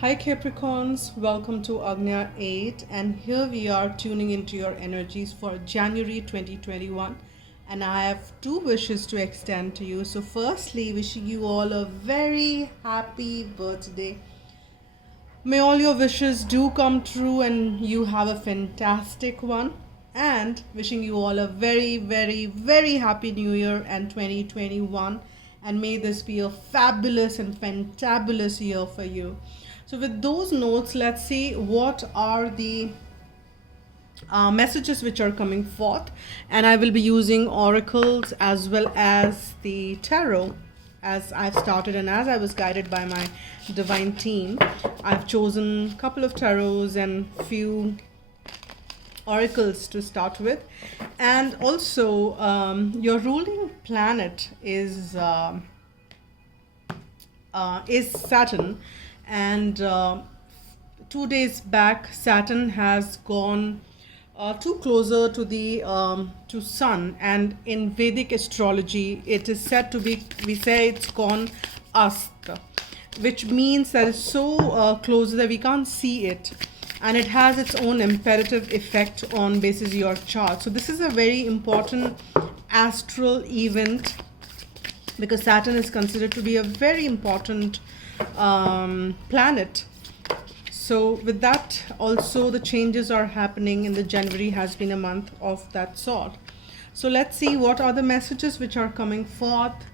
Hi Capricorns, welcome to Agnya 8, and here we are tuning into your energies for January 2021, and I have two wishes to extend to you. So firstly, wishing you all a very happy birthday. May all your wishes do come true and you have a fantastic one. And wishing you all a very happy new year and 2021. And may this be a fabulous and fantabulous year for you. So, with those notes, let's see what are the messages which are coming forth, and I will be using oracles as well as the tarot as I've started, and as I was guided by my divine team, I've chosen a couple of tarots and few oracles to start with. And also your ruling planet is Saturn, and 2 days back Saturn has gone too closer to the to Sun, and in Vedic astrology it is said to be, we say it's gone ast, which means that it's so close that we can't see it, and it has its own imperative effect on basis your chart. So this is a very important astral event because Saturn is considered to be a very important planet. So with that, also the changes are happening in the January has been a month of that sort. So let's see what are the messages which are coming forth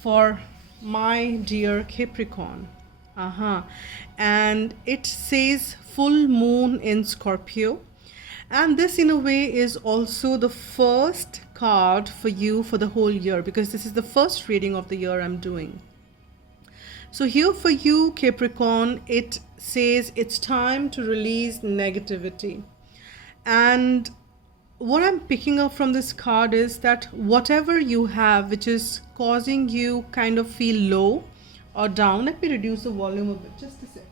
for my dear Capricorn. And it says full moon in Scorpio, and this in a way is also the first card for you for the whole year, because this is the first reading of the year I'm doing. So here for you Capricorn, it says it's time to release negativity. And what I'm picking up from this card is that whatever you have which is causing you kind of feel low or down, let me reduce the volume a bit, just a sec.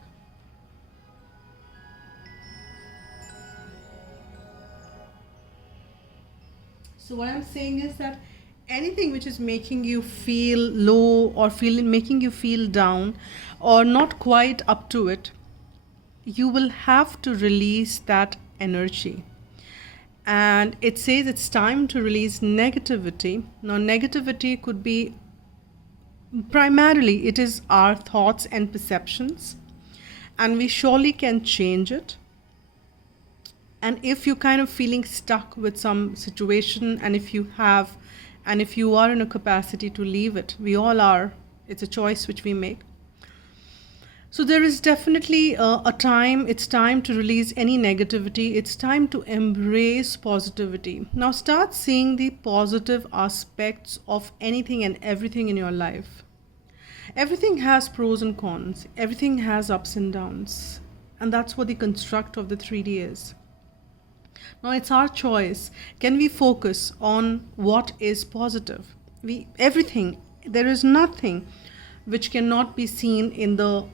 So what I'm saying is that anything which is making you feel low or making you feel down or not quite up to it, you will have to release that energy. And it says it's time to release negativity. Now negativity could be, primarily it is our thoughts and perceptions, and we surely can change it. And if you're kind of feeling stuck with some situation, and if you are in a capacity to leave it, we all are, it's a choice which we make. So there is definitely it's time to release any negativity. It's time to embrace positivity. Now start seeing the positive aspects of anything and everything in your life. Everything has pros and cons. Everything has ups and downs. And that's what the construct of the 3D is. Now it's our choice. Can we focus on what is positive? There is nothing which cannot be seen in the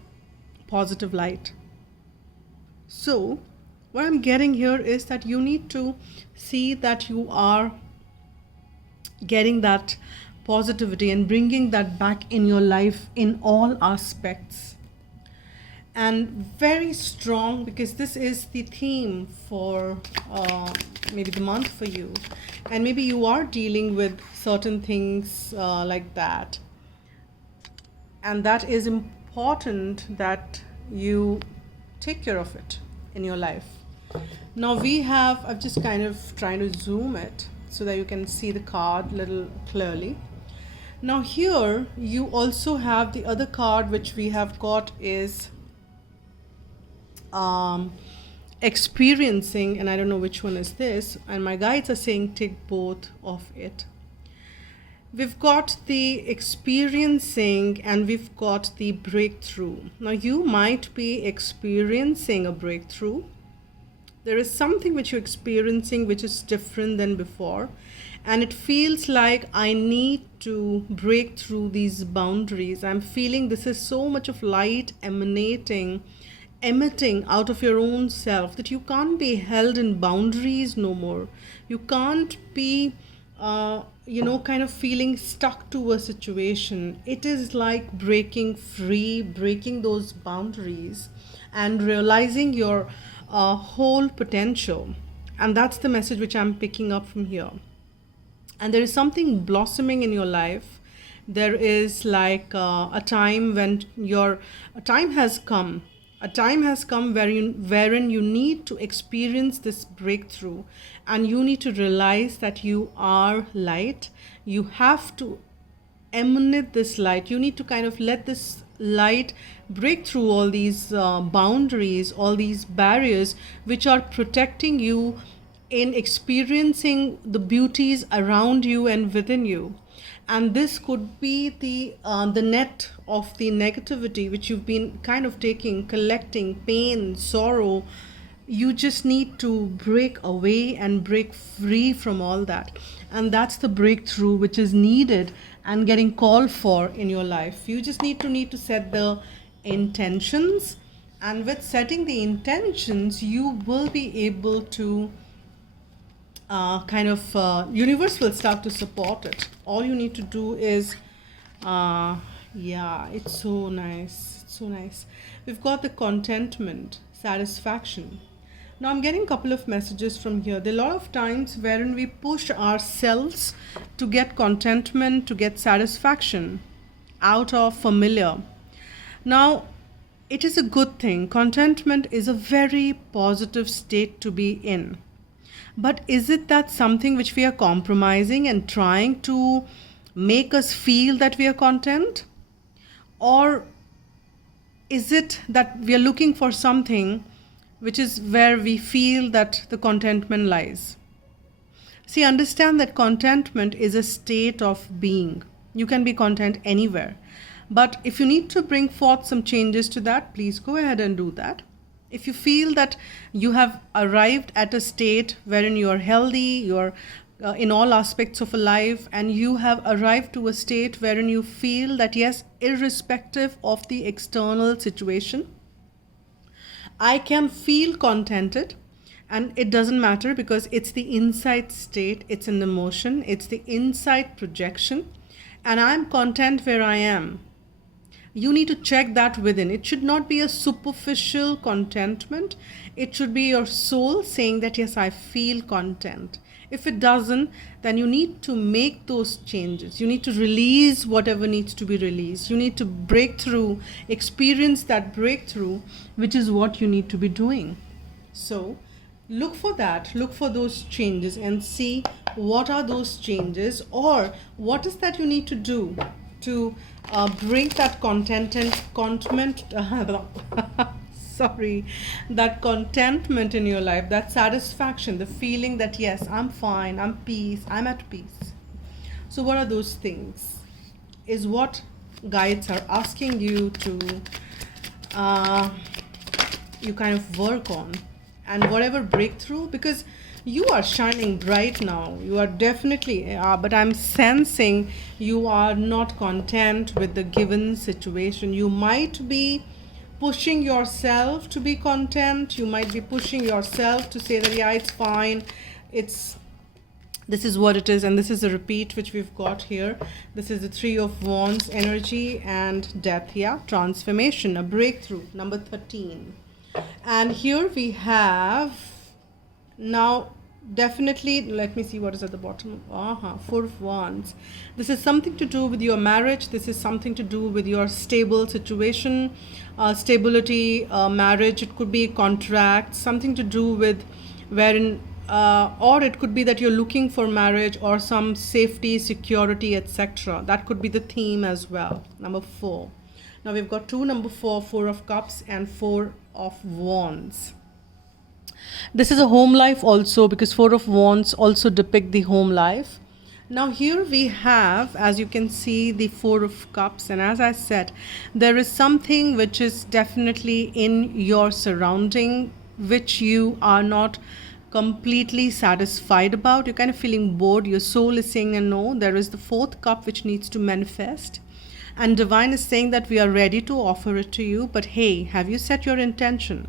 positive light. So what I'm getting here is that you need to see that you are getting that positivity and bringing that back in your life in all aspects. And very strong, because this is the theme for maybe the month for you, and maybe you are dealing with certain things like that, and that is important that you take care of it in your life. Now I'm just kind of trying to zoom it so that you can see the card a little clearly. Now here you also have the other card which we have got is experiencing, and I don't know which one is this, and my guides are saying take both of it. We've got the experiencing and we've got the breakthrough. Now you might be experiencing a breakthrough. There is something which you're experiencing which is different than before, and it feels like I need to break through these boundaries. I'm feeling this is so much of light emitting out of your own self that you can't be held in boundaries no more. You can't be kind of feeling stuck to a situation. It is like breaking free, breaking those boundaries, and realizing your whole potential. And that's the message which I'm picking up from here. And there is something blossoming in your life. There is like a time when your a time has come. A time has come wherein you need to experience this breakthrough, and you need to realize that you are light. You have to emanate this light. You need to kind of let this light break through all these boundaries, all these barriers which are protecting you in experiencing the beauties around you and within you. And this could be the net of the negativity which you've been kind of taking, collecting pain, sorrow. You just need to break away and break free from all that. And that's the breakthrough which is needed and getting called for in your life. You just need to set the intentions, and with setting the intentions you will be able to universe will start to support it. All you need to do is yeah, it's so nice, it's so nice. We've got the contentment, satisfaction. Now I'm getting a couple of messages from here. There are a lot of times wherein we push ourselves to get contentment, to get satisfaction out of familiar. Now, it is a good thing. Contentment is a very positive state to be in. But is it that something which we are compromising and trying to make us feel that we are content? Or is it that we are looking for something which is where we feel that the contentment lies? See, understand that contentment is a state of being. You can be content anywhere. But if you need to bring forth some changes to that, please go ahead and do that. If you feel that you have arrived at a state wherein you are healthy, you're in all aspects of a life, and you have arrived to a state wherein you feel that yes, irrespective of the external situation, I can feel contented, and it doesn't matter because it's the inside state, it's an emotion, it's the inside projection, and I'm content where I am. You need to check that within. It should not be a superficial contentment. It should be your soul saying that, yes, I feel content. If it doesn't, then you need to make those changes. You need to release whatever needs to be released. You need to break through, experience that breakthrough, which is what you need to be doing. So look for that, look for those changes and see what are those changes, or what is that you need to do to bring that that contentment in your life, that satisfaction, the feeling that yes, I'm fine, I'm at peace. So what are those things is what guides are asking you to you kind of work on, and whatever breakthrough, because you are shining bright now. You are definitely, but I'm sensing you are not content with the given situation. You might be pushing yourself to be content. You might be pushing yourself to say that, yeah, it's fine. This is what it is, and this is a repeat which we've got here. This is the 3 of Wands energy and death, yeah, transformation, a breakthrough, number 13. And here we have, now definitely, let me see what is at the bottom. 4 of Wands. This is something to do with your marriage. This is something to do with your stable situation, stability, marriage. It could be contract, something to do with wherein or it could be that you're looking for marriage or some safety, security, etc. That could be the theme as well. Number 4. Now we've got 2, number 4, 4 of Cups and 4 of Wands. This is a home life also, because 4 of Wands also depict the home life. Now here we have, as you can see, the 4 of Cups, and as I said, there is something which is definitely in your surrounding which you are not completely satisfied about. You're kind of feeling bored. Your soul is saying no. There is the 4th cup which needs to manifest, and divine is saying that we are ready to offer it to you, but hey, have you set your intention?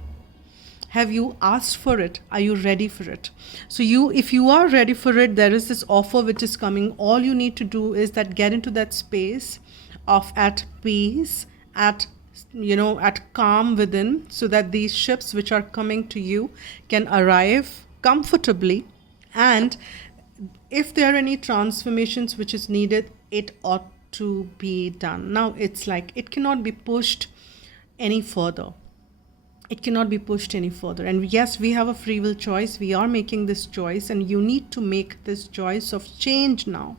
Have you asked for it? Are you ready for it? So if you are ready for it, there is this offer which is coming. All you need to do is that get into that space of at peace, at at calm within, so that these ships which are coming to you can arrive comfortably. And if there are any transformations which is needed, it ought to be done. Now it's like it cannot be pushed any further. It cannot be pushed any further. And yes, we have a free will choice. We are making this choice, and you need to make this choice of change now.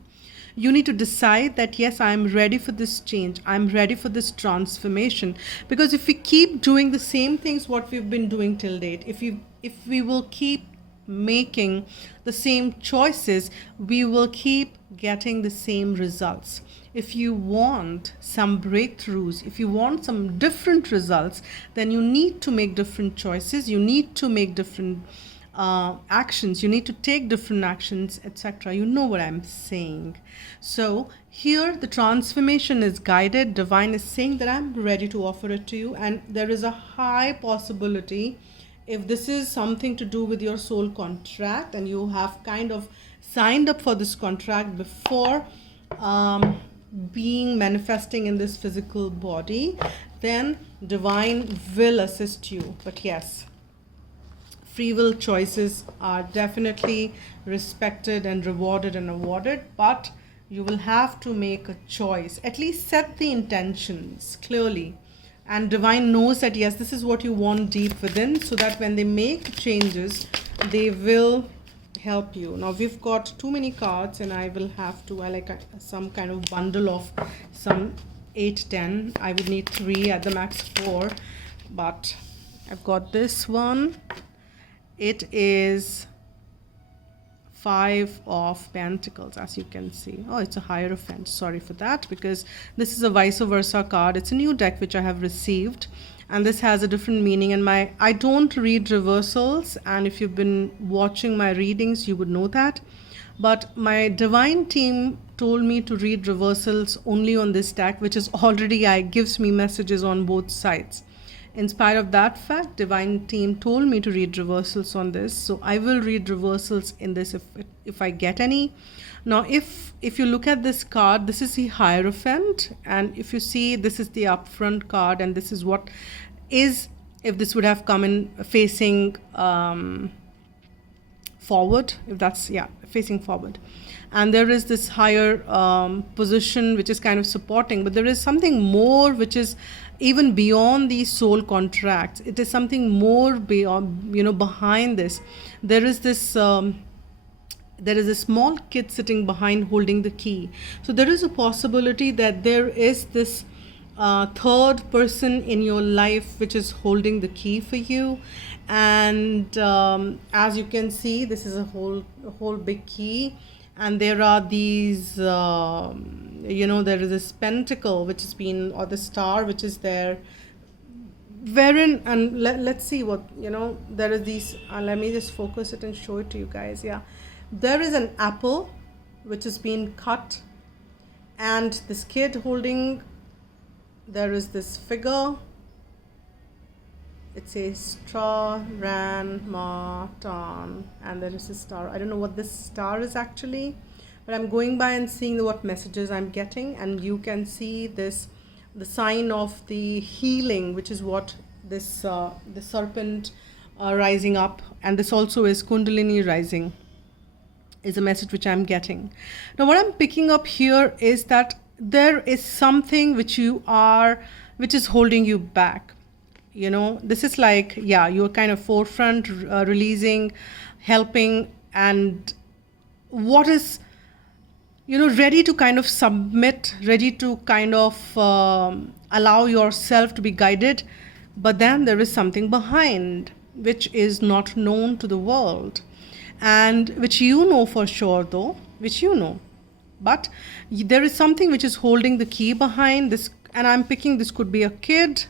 You need to decide that, yes, I'm ready for this change. I'm ready for this transformation. Because if we keep doing the same things what we've been doing till date, if we will keep making the same choices, we will keep getting the same results. If you want some breakthroughs, if you want some different results, then you need to make different choices. You need to make different actions. You need to take different actions, etc. You know what I'm saying. So here the transformation is guided. Divine is saying that I'm ready to offer it to you, and there is a high possibility, if this is something to do with your soul contract and you have kind of signed up for this contract before being manifesting in this physical body, then divine will assist you. But yes, free will choices are definitely respected and rewarded and awarded, but you will have to make a choice. At least set the intentions clearly. And divine knows that, yes, this is what you want deep within, so that when they make changes, they will help you. Now we've got too many cards, and I will have to, I like some kind of bundle of some 8-10. I would need 3, at the max 4, but I've got this one. It is 5 of Pentacles, as you can see. Oh, it's a Hierophant. Sorry for that, because this is a vice versa card. It's a new deck which I have received, and this has a different meaning. And I don't read reversals, and if you've been watching my readings, you would know that. But my divine team told me to read reversals only on this deck, which is already gives me messages on both sides. In spite of that fact, divine team told me to read reversals on this, so I will read reversals in this if I get any. Now if you look at this card, this is the Hierophant, and if you see, this is the upfront card, and this is what is, if this would have come in facing forward, if that's, yeah, facing forward. And there is this higher position which is kind of supporting, but there is something more which is even beyond these soul contracts. It is something more beyond, behind this. There is this there is a small kid sitting behind holding the key. So there is a possibility that there is this third person in your life which is holding the key for you. And as you can see, this is a whole big key, and there are these there is this pentacle which has been, or the star which is there, wherein, and let's see what, there is these, let me just focus it and show it to you guys. Yeah, there is an apple which has been cut, and this kid holding, there is this figure. It says Tra Ran Ma Tan, and there is a star. I don't know what this star is actually, but I'm going by and seeing what messages I'm getting, and you can see this, the sign of the healing, which is what this the serpent rising up, and this also is Kundalini rising, is a message which I'm getting. Now what I'm picking up here is that there is something which is holding you back. This is like, yeah, you're kind of forefront, releasing, helping, and what is, ready to kind of submit, ready to kind of allow yourself to be guided. But then there is something behind, which is not known to the world, and which you know for sure, though, which you know. But there is something which is holding the key behind this, and I'm picking, this could be a kid,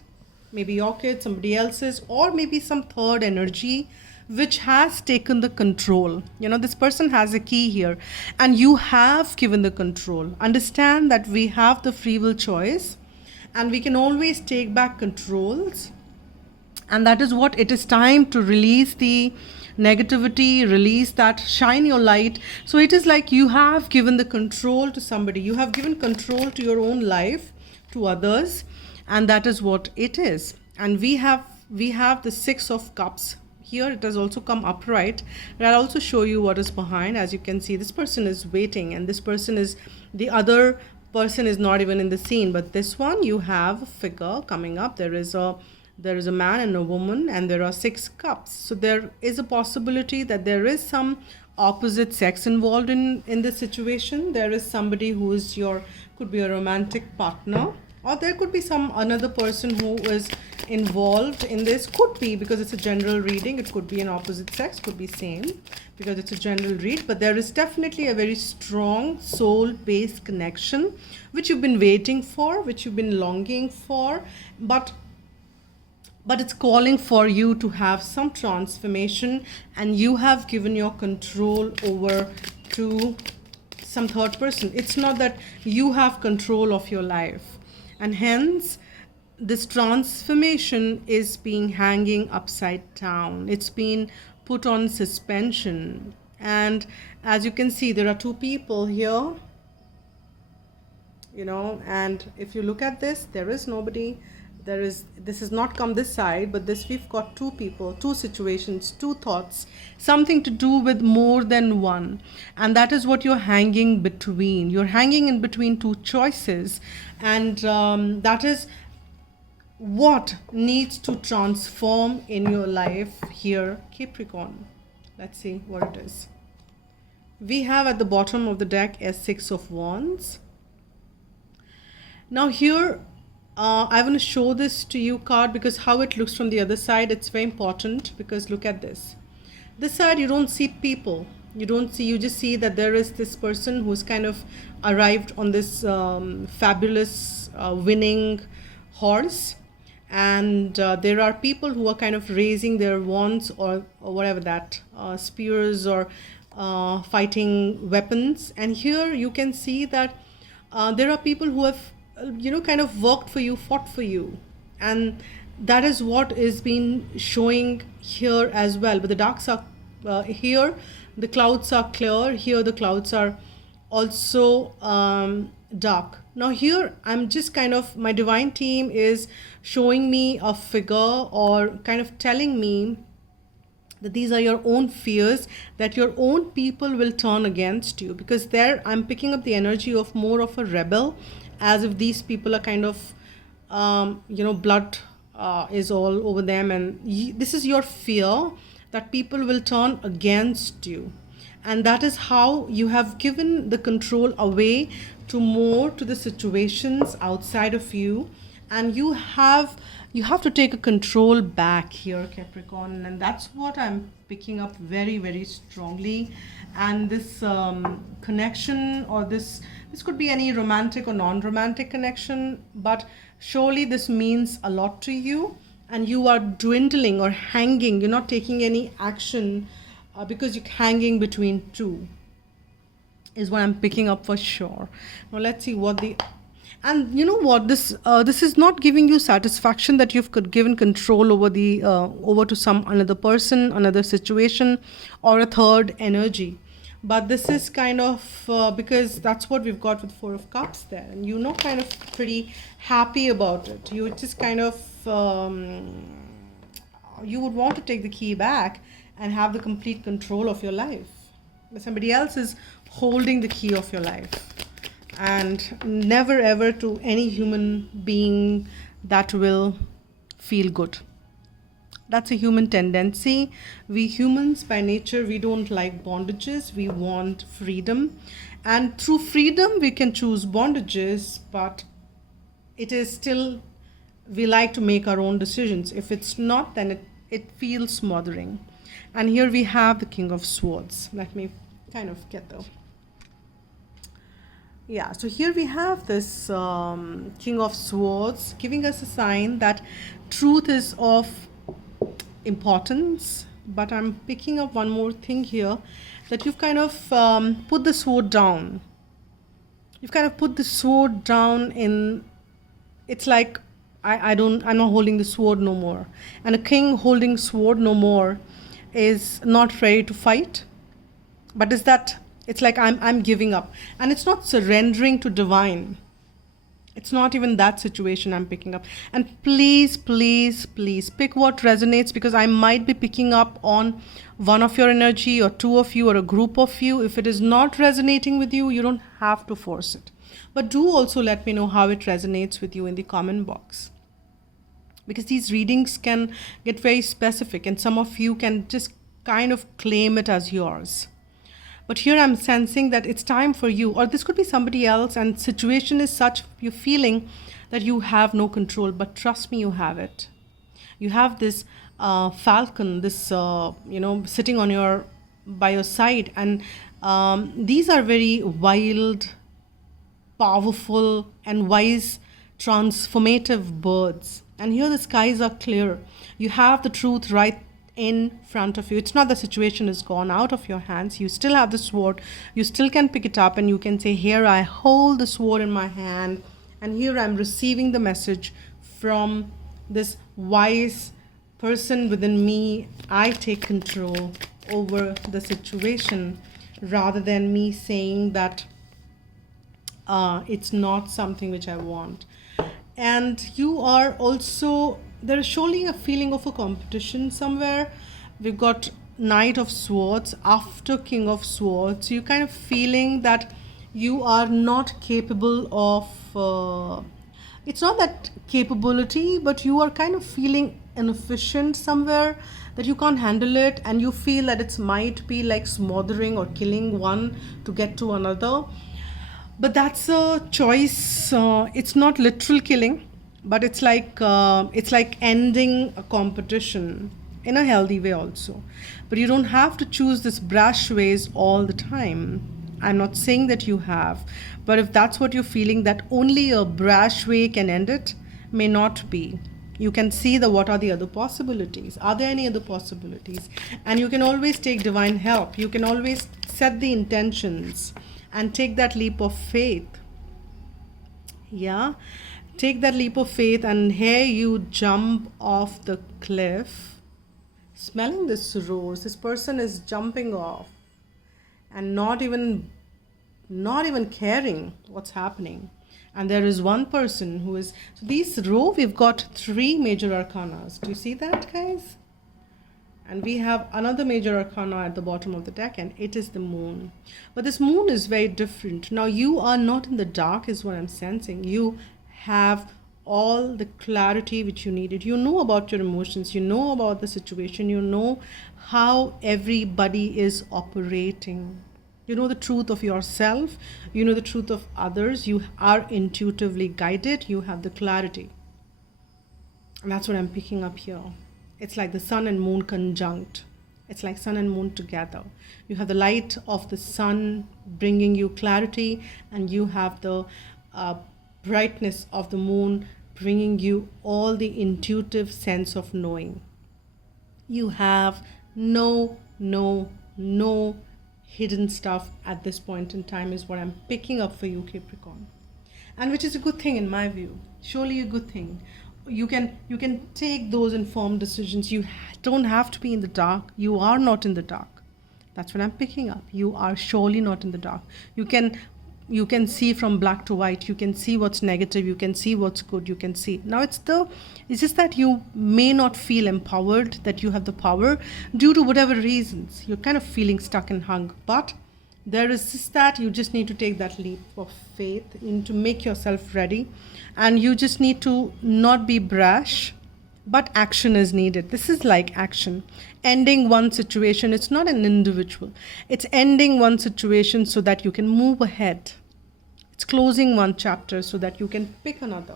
maybe your kid, somebody else's, or maybe some third energy which has taken the control. This person has a key here, and you have given the control. Understand that we have the free will choice, and we can always take back controls. And that is what it is time to release the negativity, release that, shine your light. So it is like you have given the control to somebody, you have given control to your own life to others, and that is what it is. And we have the 6 of Cups here. It has also come upright, but I'll also show you what is behind. As you can see, this person is waiting, and this person is, the other person is not even in the scene. But this one, you have a figure coming up. There is a man and a woman, and there are 6 cups. So there is a possibility that there is some opposite sex involved in this situation. There is somebody who is could be a romantic partner, or there could be some another person who is involved in this. Could be, because it's a general reading, it could be an opposite sex, could be same, because it's a general read. But there is definitely a very strong soul-based connection which you've been waiting for, which you've been longing for, but it's calling for you to have some transformation, and you have given your control over to some third person. It's not that you have control of your life, and hence this transformation is being hanging upside down. It's been put on suspension. And as you can see, there are 2 people here, and if you look at this, there is nobody. This has not come this side, but we've got 2 people, 2 situations, 2 thoughts, something to do with more than one. And that is what you're hanging between. You're hanging in between 2 choices, and that is what needs to transform in your life here, Capricorn. Let's see what it is. We have at the bottom of the deck a 6 of Wands. Now here, I want to show this to you card, because how it looks from the other side, it's very important. Because look at this. This side, you don't see people. You just see that there is this person who's kind of arrived on this fabulous winning horse. And there are people who are kind of raising their wands or whatever that, spears or fighting weapons. And here you can see that there are people who have kind of worked for you, fought for you, and that is what is being showing here as well. But the darks are here, the clouds are clear, here the clouds are also dark. Now here I'm just kind of, my divine team is showing me a figure, or kind of telling me that these are your own fears, that your own people will turn against you. Because there I'm picking up the energy of more of a rebel, as if these people are kind of blood is all over them, and this is your fear that people will turn against you. And that is how you have given the control away to the situations outside of you, and you have to take a control back here, Capricorn. And that's what I'm picking up very, very strongly. And this connection, or this could be any romantic or non-romantic connection, but surely this means a lot to you, and you are dwindling or hanging. You're not taking any action because you're hanging between 2, is what I'm picking up for sure. Now let's see what and you know what, this is not giving you satisfaction that you've given control over over to another person, another situation, or a third energy. But this is kind of because that's what we've got with 4 of Cups there, and kind of pretty happy about it. You just kind of you would want to take the key back and have the complete control of your life, but somebody else is holding the key of your life. And never ever to any human being that will feel good. That's a human tendency. We humans by nature, we don't like bondages. We want freedom. And through freedom, we can choose bondages, but it is still, we like to make our own decisions. If it's not, then it feels smothering. And here we have the King of Swords. Let me kind of get the... Yeah, so here we have this King of Swords giving us a sign that truth is of importance. But I'm picking up one more thing here, that you've kind of put the sword down. You've kind of put the sword down in, it's like I'm not holding the sword no more. And a king holding sword no more is not ready to fight. But is that, it's like I'm giving up. And it's not surrendering to divine. It's not even that situation I'm picking up. And please, please, please pick what resonates, because I might be picking up on one of your energy or two of you or a group of you. If it is not resonating with you, you don't have to force it. But do also let me know how it resonates with you in the comment box. Because these readings can get very specific and some of you can just kind of claim it as yours. But here I'm sensing that it's time for you, or this could be somebody else, and situation is such you're feeling that you have no control. But trust me, you have it. You have this falcon, this sitting on by your side, and these are very wild, powerful, and wise, transformative birds. And here the skies are clear. You have the truth right in front of you. It's not the situation is gone out of your hands. You still have the sword. You still can pick it up and you can say, here I hold the sword in my hand, and here I'm receiving the message from this wise person within me. I take control over the situation, rather than me saying that it's not something which I want. And you are also, there is surely a feeling of a competition somewhere. We've got Knight of Swords after King of Swords. You're kind of feeling that you are not capable of, it's not that capability, but you are kind of feeling inefficient somewhere, that you can't handle it, and you feel that it might be like smothering or killing one to get to another. But that's a choice. It's not literal killing, but it's like ending a competition in a healthy way also. But you don't have to choose this brash ways all the time. I'm not saying that you have, but if that's what you're feeling, that only a brash way can end it, may not be. You can see what are the other possibilities. Are there any other possibilities? And you can always take divine help. You can always set the intentions and take that leap of faith. Yeah, take that leap of faith, and here you jump off the cliff, smelling this rose. This person is jumping off and not even caring what's happening. And there is one person who is, so these row, we've got 3 major arcanas. Do you see that, guys? And we have another major arcana at the bottom of the deck, and it is the moon. But this moon is very different. Now you are not in the dark is what I'm sensing. You have all the clarity which you needed. You know about your emotions. You know about the situation. You know how everybody is operating. You know the truth of yourself. You know the truth of others. You are intuitively guided. You have the clarity. And that's what I'm picking up here. It's like the sun and moon conjunct. It's like sun and moon together. You have the light of the sun bringing you clarity, and you have the brightness of the moon bringing you all the intuitive sense of knowing. You have no hidden stuff at this point in time, is what I'm picking up for you, Capricorn. And which is a good thing in my view. Surely a good thing. You can take those informed decisions. You don't have to be in the dark. You are not in the dark. That's what I'm picking up. You are surely not in the dark. You can see from black to white. You can see what's negative. You can see what's good. You can see. Now it's just that you may not feel empowered, that you have the power due to whatever reasons. You're kind of feeling stuck and hung. But there is just that you just need to take that leap of faith to make yourself ready. And you just need to not be brash, but action is needed. This is like action. Ending one situation. It's not an individual. It's ending one situation so that you can move ahead. It's closing one chapter so that you can pick another.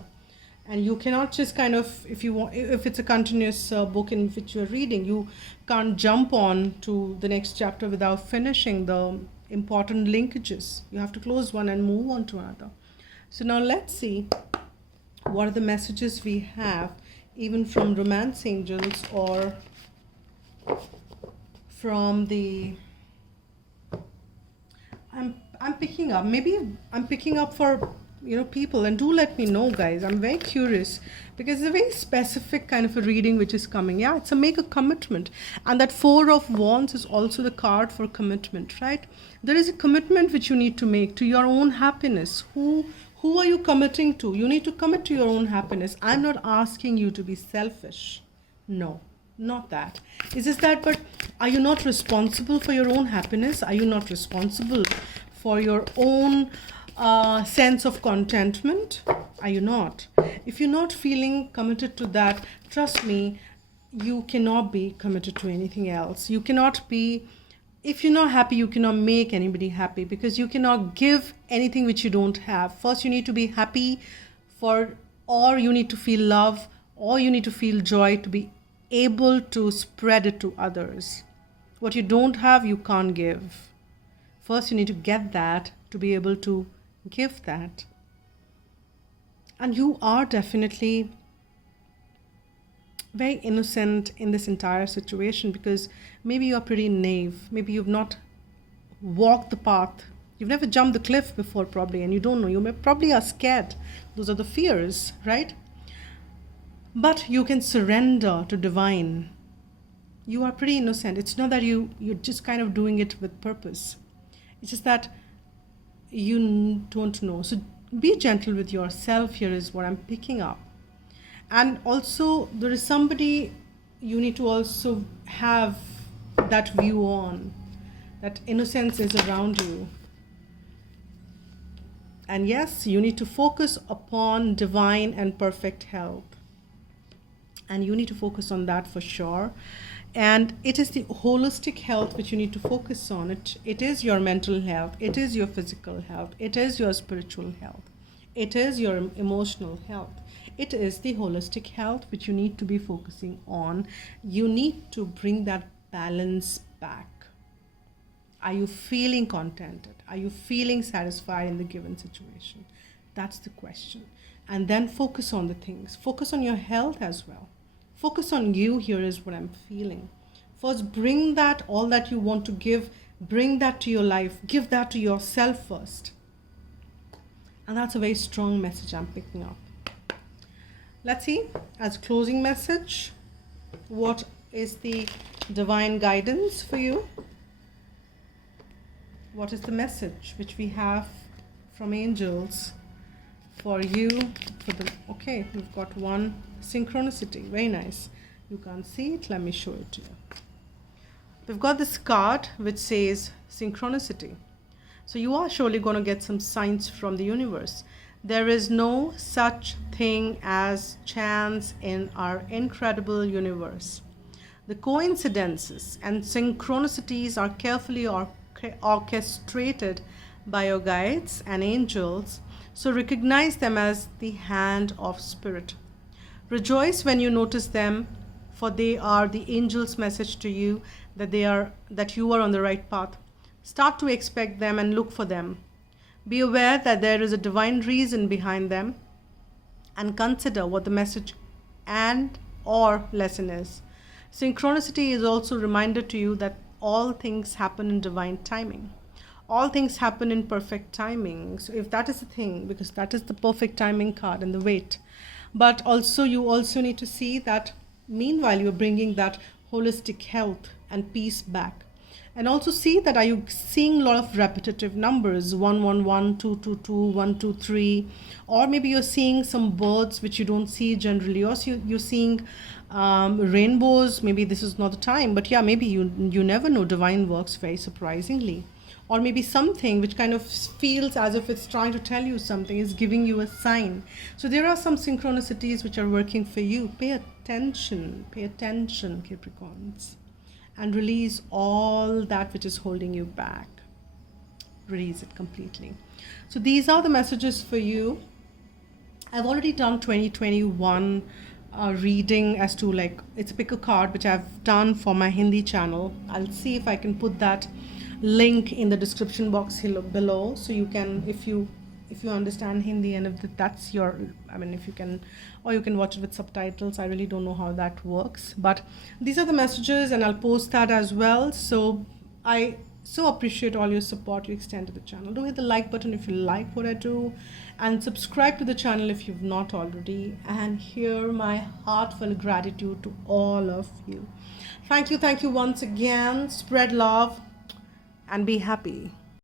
And you cannot just kind of, if it's a continuous book in which you're reading, you can't jump on to the next chapter without finishing the important linkages. You have to close one and move on to another. So now let's see what are the messages we have, even from romance angels or from the, I'm picking up, maybe I'm picking up for people, and do let me know, guys. I'm very curious because it's a very specific kind of a reading which is coming. Yeah, it's a make a commitment, and that Four of Wands is also the card for commitment, right? There is a commitment which you need to make to your own happiness. Who are you committing to? You need to commit to your own happiness. I'm not asking you to be selfish. No, not that. It's just that, but are you not responsible for your own happiness? Are you not responsible for your own sense of contentment? Are you not? If you're not feeling committed to that, trust me, you cannot be committed to anything else. You cannot be, if you're not happy, you cannot make anybody happy, because you cannot give anything which you don't have. First, you need to be happy or you need to feel love, or you need to feel joy to be able to spread it to others. What you don't have, you can't give. First, you need to get that to be able to give that. And you are definitely very innocent in this entire situation, because maybe you're pretty naive. Maybe you've not walked the path. You've never jumped the cliff before, probably, and you don't know. You may probably are scared. Those are the fears, right? But you can surrender to divine. You are pretty innocent. It's not that you're just kind of doing it with purpose. It's just that you don't know. So be gentle with yourself. Here is what I'm picking up. And also, there is somebody you need to also have that view on. That innocence is around you. And yes, you need to focus upon divine and perfect health. And you need to focus on that for sure. And it is the holistic health which you need to focus on. It is your mental health. It is your physical health. It is your spiritual health. It is your emotional health. It is the holistic health which you need to be focusing on. You need to bring that balance back. Are you feeling contented? Are you feeling satisfied in the given situation? That's the question. And then focus on the things. Focus on your health as well. Focus on you. Here is what I'm feeling. First, bring that, all that you want to give, bring that to your life. Give that to yourself first. And that's a very strong message I'm picking up. Let's see, as a closing message, what is the divine guidance for you? What is the message which we have from angels for you? Okay, we've got one synchronicity. Very nice. You can't see it. Let me show it to you. We've got this card which says synchronicity. So you are surely going to get some signs from the universe. There is no such thing as chance in our incredible universe. The coincidences and synchronicities are carefully orchestrated by your guides and angels, so recognize them as the hand of spirit. Rejoice when you notice them, for they are the angel's message to you that you are on the right path. Start to expect them and look for them. Be aware that there is a divine reason behind them, and consider what the message and or lesson is. Synchronicity is also a reminder to you that all things happen in divine timing. All things happen in perfect timing. So if that is the thing, because that is the perfect timing card and the weight. But also you also need to see that meanwhile you're bringing that holistic health and peace back. And also see that are you seeing a lot of repetitive numbers, 111, 222, 123, or maybe you're seeing some birds which you don't see generally, or you're seeing rainbows. Maybe this is not the time, but yeah, maybe you never know. Divine works very surprisingly. Or maybe something which kind of feels as if it's trying to tell you something, is giving you a sign. So there are some synchronicities which are working for you. Pay attention, Capricorns. And release all that which is holding you back. Release it completely. So these are the messages for you. I've already done 2021 reading as to it's a pick a card which I've done for my Hindi channel. I'll see if I can put that link in the description box below, so you can, if you understand Hindi, and if that's your, if you can, or you can watch it with subtitles. I really don't know how that works, but these are the messages, and I'll post that as well. So I so appreciate all your support you extend to the channel. Do hit the like button if you like what I do, and subscribe to the channel if you've not already, and hear my heartfelt gratitude to all of you. Thank you once again. Spread love and be happy.